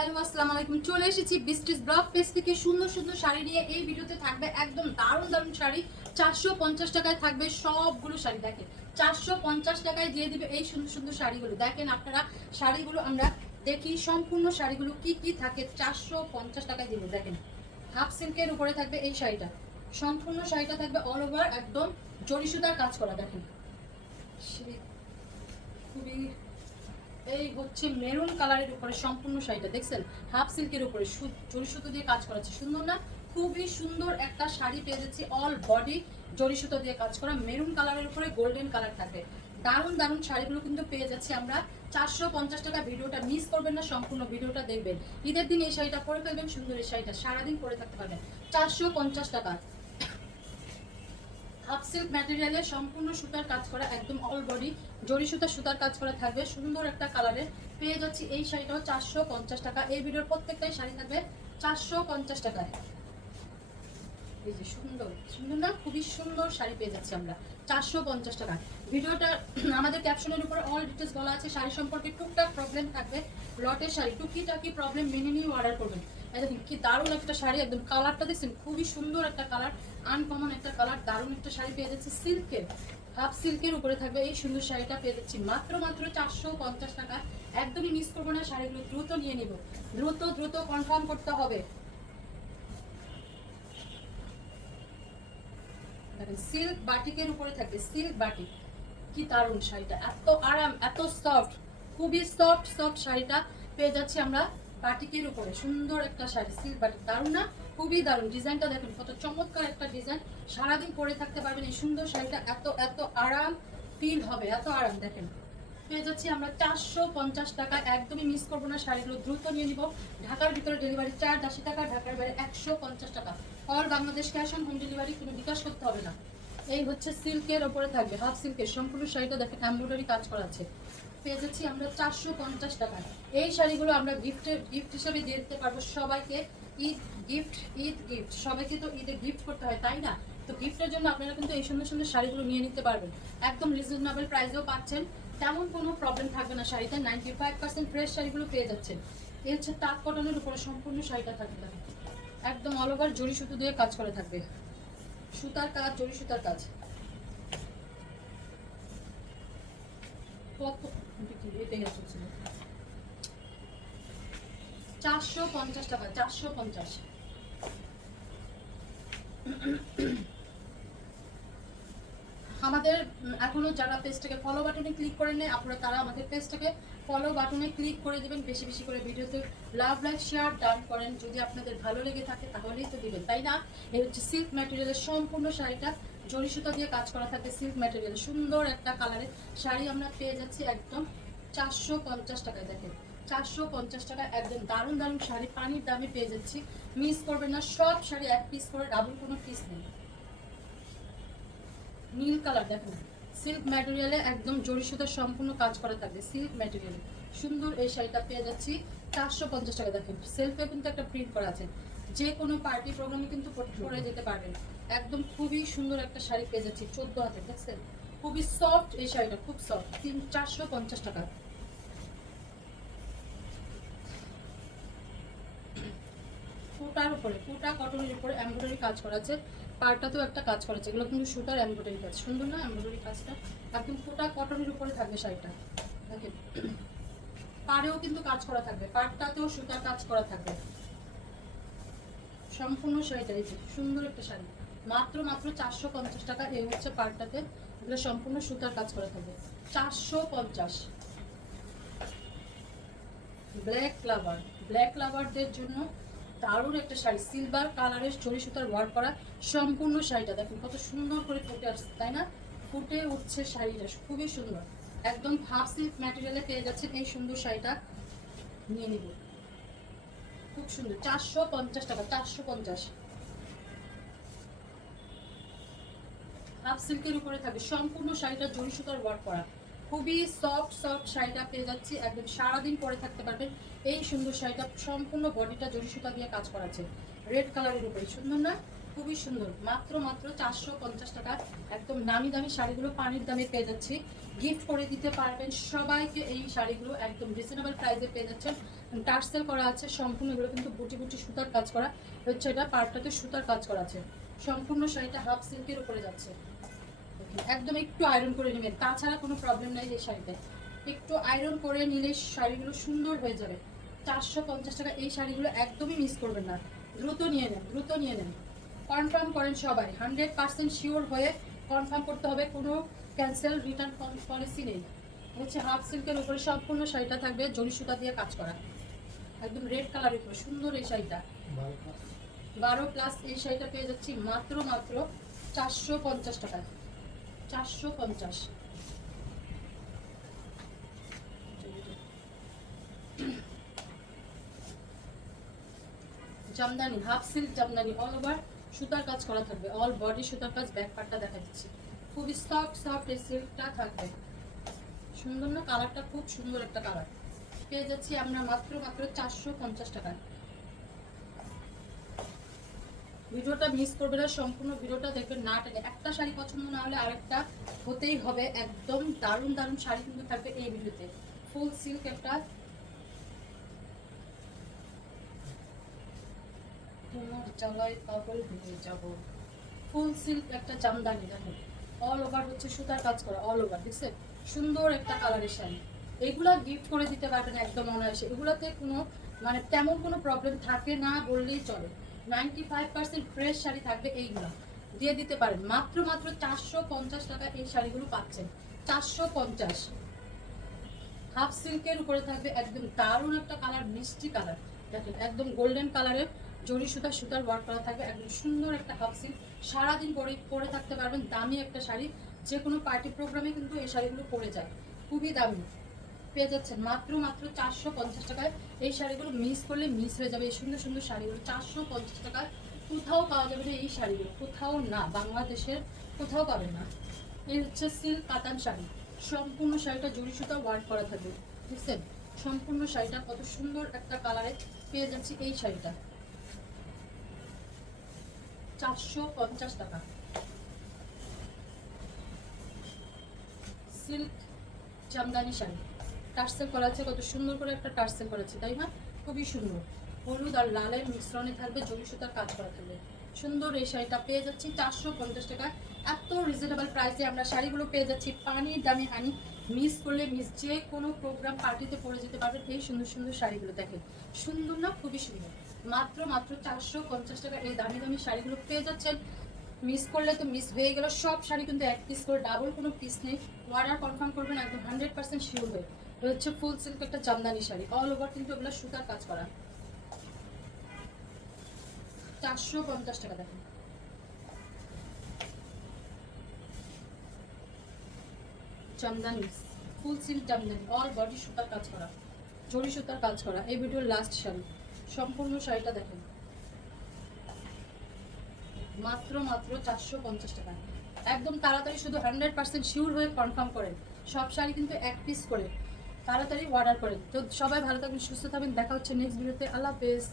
Hello আসসালামু আলাইকুম, চলে এসেছি বৃষ্টিস ব্লগ পেজ থেকে সুন্দর সুন্দর শাড়ি নিয়ে। এই ভিডিওতে থাকবে একদম দারুণ দারুণ শাড়ি। 450 টাকায় থাকবে সবগুলো শাড়ি। দেখেন 450 টাকায় দিয়ে দিবে এই সুন্দর সুন্দর শাড়িগুলো। দেখেন আপনারা শাড়িগুলো আমরা দেখি সম্পূর্ণ শাড়িগুলো কি কি থাকে। 450 টাকায় দিবে। দেখেন হাফ সিল্কের উপরে থাকবে এই শাড়িটা। সম্পূর্ণ শাড়িটা থাকবে অল ওভার একদম জরি সুতার কাজ করা। দেখেন খুবই এই হচ্ছে মেরুন কালারের উপরে সম্পূর্ণ শাড়িটা দেখছেন, হাফ সিল্কের উপরে জরি সুতো দিয়ে কাজ করা আছে। সুন্দর না? খুবই সুন্দর একটা শাড়ি পেয়ে যাচ্ছি, অল বডি জরি সুতো দিয়ে কাজ করা, মেরুন কালারের উপরে গোল্ডেন কালার থাকে। দারুণ দারুণ শাড়িগুলো কিন্তু পেয়ে যাচ্ছি আমরা 450 টাকা। ভিডিওটা মিস করবেন না, সম্পূর্ণ ভিডিওটা দেখবেন। ঈদের দিন এই শাড়িটা পরে ফেলবেন, সুন্দর এই শাড়িটা সারাদিন পরে থাকতে পারবেন। 450 টাকা। হাফ সিল্ক ম্যাটেরিয়ালে সম্পূর্ণ সুতার কাজ করা, একদম অল বডি জরি সুতার কাজ করা থাকবে। সুন্দর একটা কালারে পেয়ে যাচ্ছি এই শাড়িটাও 450 টাকা। এই ভিডিওর প্রত্যেকটাই শাড়ি থাকবে 450 টাকায়। এই যে সুন্দর সুন্দর না, খুবই সুন্দর শাড়ি পেয়ে যাচ্ছি আমরা 450 টাকা। ভিডিওটা আমাদের ক্যাপশনের উপরে অল ডিটেলস বলা আছে। শাড়ি সম্পর্কে টুকটাক প্রবলেম থাকবে, লটের শাড়ি টুকিটাকি প্রবলেম মেনে নিয়ে অর্ডার করবেন। দেখুন কি দারুণ একটা শাড়ি, একদম কালারটা দেখছেন, খুবই সুন্দর একটা কালার, আনকমন একটা কালার। দারুণ একটা শাড়ি পেয়ে যাচ্ছে সিল্কের, হাফ সিল্কের উপরে থাকবে এই সুন্দর শাড়িটা পেয়ে যাচ্ছি মাত্র 450 টাকা। একদমই মিস করবো না, শাড়িগুলো দ্রুত নিয়ে নিব, দ্রুত দ্রুত কনফার্ম করতে হবে। সিল্ক বাটিকের উপরে থাকবে, সিল্ক বাটিক। কি দারুণ শাড়িটা, এত আরাম, এত সফট, খুবই সফট সফট শাড়িটা পেয়ে যাচ্ছি আমরা বাটিকের উপরে। সুন্দর একটা শাড়ি, সিল্ক বাটিক, দারুণ না? খুবই দারুণ। ডিজাইনটা দেখেন কত চমৎকার একটা ডিজাইন, সারাদিন পরে থাকতে পারবেন এই সুন্দর শাড়িটা। এত এত আরাম ফিল হবে, এত আরাম। দেখেন পেয়ে যাচ্ছি আমরা 450 টাকা। একদমই মিস করবো না, শাড়িগুলো দ্রুত নিয়ে নিব। ঢাকার ভিতরে ডেলিভারি চার্জ 80 টাকা, ঢাকার বাইরে 150 টাকা। All Bangladesh cash on home delivery, কোনো বিকাশ করতে হবে না। এই হচ্ছে সিল্কের ওপরে থাকবে, হাফ সিল্কের সম্পূর্ণ শাড়িটা দেখেন এমব্রয়ডারি কাজ করা আছে। পেয়ে যাচ্ছি আমরা 450 টাকা। এই শাড়িগুলো আমরা গিফট হিসেবে দিয়ে দিতে পারবো সবাইকে। ঈদ গিফট, ঈদ গিফট, সবাইকে তো ঈদে গিফট করতে হয় তাই না? তো গিফটের জন্য আপনারা কিন্তু এই সুন্দর সুন্দর শাড়িগুলো নিয়ে নিতে পারবেন। একদম রিজনেবল প্রাইসেও পাচ্ছেন, তেমন কোনো প্রবলেম থাকবে না শাড়িতে। 95% ফ্রেশ শাড়িগুলো পেয়ে যাচ্ছেন। এই হচ্ছে তাঁত কটনের উপরে সম্পূর্ণ শাড়িটা থাকবে, একদম অল ওভার জরি সুতো দিয়ে কাজ করে থাকবে, সুতার কাজ, জরি সুতার কাজ। কত 450 টাকা, 450। আমাদের এখনো যারা পেজটাকে ফলো বাটনে ক্লিক করে নেয়, আপনারা তারা আমাদের পেজটাকে ফলো বাটনে ক্লিক করে দিবেন। বেশি বেশি করে ভিডিওতে লাভ লাইক শেয়ার ডান করেন, যদি আপনাদের ভালো লেগে থাকে তাহলেই তো দিবেন তাই না? এই হচ্ছে সিল্ক ম্যাটেরিয়ালের সম্পূর্ণ শাড়িটা, জরি সুতা দিয়ে কাজ করা থাকে সিল্ক ম্যাটেরিয়াল। সুন্দর একটা কালারের শাড়ি আমরা পেয়ে যাচ্ছি একদম 450 টাকায়। দেখেন 450 টাকা, একদম দারুণ দারুণ শাড়ি পানির দামে পেয়ে যাচ্ছি। মিস করবেন না, সব শাড়ি এক পিস করে, ডাবল কোনো পিস নেই। নীল কালার দেখেন, সিল্ক ম্যাটেরিয়ালে একদম জরি সুতার সম্পূর্ণ কাজ করা থাকবে সিল্ক ম্যাটেরিয়ালে। সুন্দর এই শাড়িটা পেয়ে যাচ্ছি 450 টাকা। দেখেন সেলফে কিন্তু একটা প্রিন্ট করা আছে, যে কোনো পার্টি প্রোগ্রামে কিন্তু পরে যেতে পারবেন। একদম খুবই সুন্দর একটা শাড়ি পেয়ে যাচ্ছি 14 হাতে। দেখছেন খুবই সফট এই শাড়িটা, খুব সফট। 450 টাকা। কোটার উপরে, কোটা কটনের উপরে এমব্রয়ডারি কাজ করা আছে, পাড়টাতেও একটা কাজ করা আছে। এগুলো কিন্তু সুতার এমব্রয়ডারি কাজ, সুন্দর না এমব্রয়ডারি কাজটা? একদম কোটা কটনের উপরে থাকবে শাড়িটা। দেখেন পাড়েও কিন্তু কাজ করা থাকবে, পাড়টাতেও সুতার কাজ করা থাকবে। সম্পূর্ণ শাড়িটা এই যে সুন্দর একটা শাড়ি, মাত্র 450 টাকা। এই হচ্ছে পাড়টাতে, এগুলো সম্পূর্ণ সুতার কাজ করা থাকবে 450। ব্ল্যাক ফ্লাওয়ার, ব্ল্যাক ফ্লাওয়ারদের জন্য দারুণ একটা শাড়ি, সিলভার কালারের জরি সুতার ওয়ার্ক করা সম্পূর্ণ শাড়িটা। দেখুন কত সুন্দর করে ফুটে আসছে তাই না? ফুটে উঠছে শাড়িটা, খুবই সুন্দর। একদম হাফ সিল্ক ম্যাটেরিয়ালে পেয়ে যাচ্ছেন এই সুন্দর শাড়িটা, নিয়ে নিব। খুব সুন্দর, 450 টাকা, 450। হাফ সিল্কের উপরে থাকবে সম্পূর্ণ শাড়িটা জরি সুতার ওয়ার্ক করা, খুবই সফট সফট শাড়িটা পেয়ে যাচ্ছি। একদম সারাদিন পরে থাকতে পারবেন এই সুন্দর শাড়িটা। সম্পূর্ণ বডিটা জরি সুতা দিয়ে কাজ করা আছে, রেড কালারের উপরে, সুন্দর না? খুবই সুন্দর, মাত্র মাত্র 450 টাকা। একদম নামি দামি শাড়িগুলো পানির দামে পেয়ে যাচ্ছি, গিফট করে দিতে পারবেন সবাইকে। এই শাড়িগুলো একদম রিজনেবল প্রাইসে পেয়ে যাচ্ছেন। টার্সেল করা আছে সম্পূর্ণ, এগুলো কিন্তু বুটি বুটি সুতার কাজ করা হচ্ছে, এটা পার্টটাতে সুতার কাজ করা আছে। সম্পূর্ণ শাড়িটা হাফ সিল্কের উপরে যাচ্ছে, একদম একটু আয়রন করে নেবেন, তাছাড়া কোনো প্রবলেম নাই। এই শাড়িতে একটু আয়রন করে নিলে শাড়িগুলো সুন্দর হয়ে যাবে। 450 টাকা এই শাড়িগুলো একদমই মিস করবেন না, দ্রুত নিয়ে নেন, দ্রুত নিয়ে নেন। কনফার্ম করেন সবাই, 100% শিওর হয়ে কনফার্ম করতে হবে, কোনো ক্যান্সেল রিটার্ন পলিসি নেই। হচ্ছে হাফ সিল্কের উপরে সম্পূর্ণ শাড়িটা থাকবে জরি সুতা দিয়ে কাজ করা, একদম রেড কালারের উপরে সুন্দর এই শাড়িটা। 12+ এই শাড়িটা পেয়ে যাচ্ছি মাত্র মাত্র 450 টাকায়। 450। Jamdani, half silk Jamdani, all over সুতার কাজ করা থাকবে, অল বডি সুতার কাজ। ব্যাক পার্টটা দেখা দিচ্ছি, খুবই সফট সফট এই সিল্কটা থাকবে। সুন্দর না কালারটা, খুব সুন্দর একটা কালার। পেয়ে যাচ্ছি আমরা মাত্র মাত্র 450 টাকায়। ভিডিওটা মিস করবে না, সম্পূর্ণ ভিডিওটা দেখবেন, না টেনে। একটা শাড়ি পছন্দ না হলে আরেকটা হতেই হবে। একদম দারুণ দারুণ শাড়ি কিন্তু থাকবে এই ভিডিওতে। ফুল সিল্ক একটা, তোমার জ্বালায় পাগল হয়ে যাব। ফুল সিল্ক একটা জামদানি, দেখেন অল ওভার হচ্ছে সুতার কাজ করা, অল ওভার দেখছেন, সুন্দর একটা কালারের শাড়ি। এগুলা গিফট করে দিতে পারবেন একদম অনায়াসে। এগুলাতে কোনো মানে তেমন কোনো প্রবলেম থাকে না বললেই চলে। 95% ফ্রেশ শাড়ি থাকবে, এইগুলা দিয়ে দিতে পারেন। মাত্র মাত্র 450 টাকা এই শাড়িগুলো পাচ্ছেন, 450। হাফ সিল্কের উপরে থাকবে, একদম দারুণ একটা কালার, মিষ্টি কালার। দেখেন একদম গোল্ডেন কালারের জরি সুতা সুতার ওয়ার্ক করা থাকবে, একদম সুন্দর একটা হাফ সিল্ক। সারাদিন পরে থাকতে পারবেন, দামি একটা শাড়ি। যে কোনো পার্টি প্রোগ্রামে কিন্তু এই শাড়িগুলো পরে যায়, খুবই দামি। পেয়ে যাচ্ছেন মাত্র মাত্র 450 টাকায়। এই শাড়িগুলো মিস করলে মিস হয়ে যাবে। এই সুন্দর সুন্দর শাড়িগুলো 450 টাকায় কোথাও পাওয়া যাবে না। এই শাড়িগুলো কোথাও না, বাংলাদেশের কোথাও পাবেন না। এই হচ্ছে সিল্ক কাতান শাড়ি, সম্পূর্ণ শাড়িটা জরি সুতা ওয়ার্ক করা থাকবে, বুঝছেন। সম্পূর্ণ শাড়িটা কত সুন্দর একটা কালারে পেয়ে যাচ্ছি এই শাড়িটা, 450 টাকা। সিল্ক জামদানি শাড়ি, টার্সেল করা আছে, কত সুন্দর করে একটা টার্সেল করা আছে, তাই না? খুবই সুন্দর, হলুদ আর লালের মিশ্রণে থাকবে, জরি সুতার কাজ করা থাকবে। সুন্দর এই শাড়িটা পেয়ে যাচ্ছি 450 টাকা। এত রিজনেবল প্রাইসে আমরা শাড়িগুলো পেয়ে যাচ্ছি, পানির দামে হানি। মিস করলে মিস, যে কোনো প্রোগ্রাম পার্টিতে পরে যেতে পারবেন এই সুন্দর সুন্দর শাড়িগুলো। দেখেন সুন্দর না, খুবই সুন্দর। মাত্র মাত্র 450 টাকা এই দামি দামি শাড়িগুলো পেয়ে যাচ্ছেন। মিস করলে তো মিস হয়ে গেল। সব শাড়ি কিন্তু এক পিস করে, ডাবল কোনো পিস নেই। অর্ডার কনফার্ম করবেন একদম 100% শিওর হয়ে। হচ্ছে ফুল সিল্ক একটা জামদানি শাড়ি, অল ওভার কিন্তু এগুলো সুতার কাজ করা, 450 টাকা। দেখেন জামদানি, ফুল সিল্ক জামদানি, অল বডি সুতার কাজ করা, জরি সুতার কাজ করা। এই ভিডিওর লাস্ট শাড়ি, সম্পূর্ণ শাড়িটা দেখেন মাত্র মাত্র 450 টাকা। একদম তাড়াতাড়ি, শুধু 100% শিওর হয়ে কনফার্ম করেন। সব শাড়ি কিন্তু এক পিস করে, তাড়াতাড়ি অর্ডার করেন। তো সবাই ভালো থাকবেন, সুস্থ থাকবেন, দেখা হচ্ছে নেক্সট ভিডিওতে। আল্লাহ হাফেজ।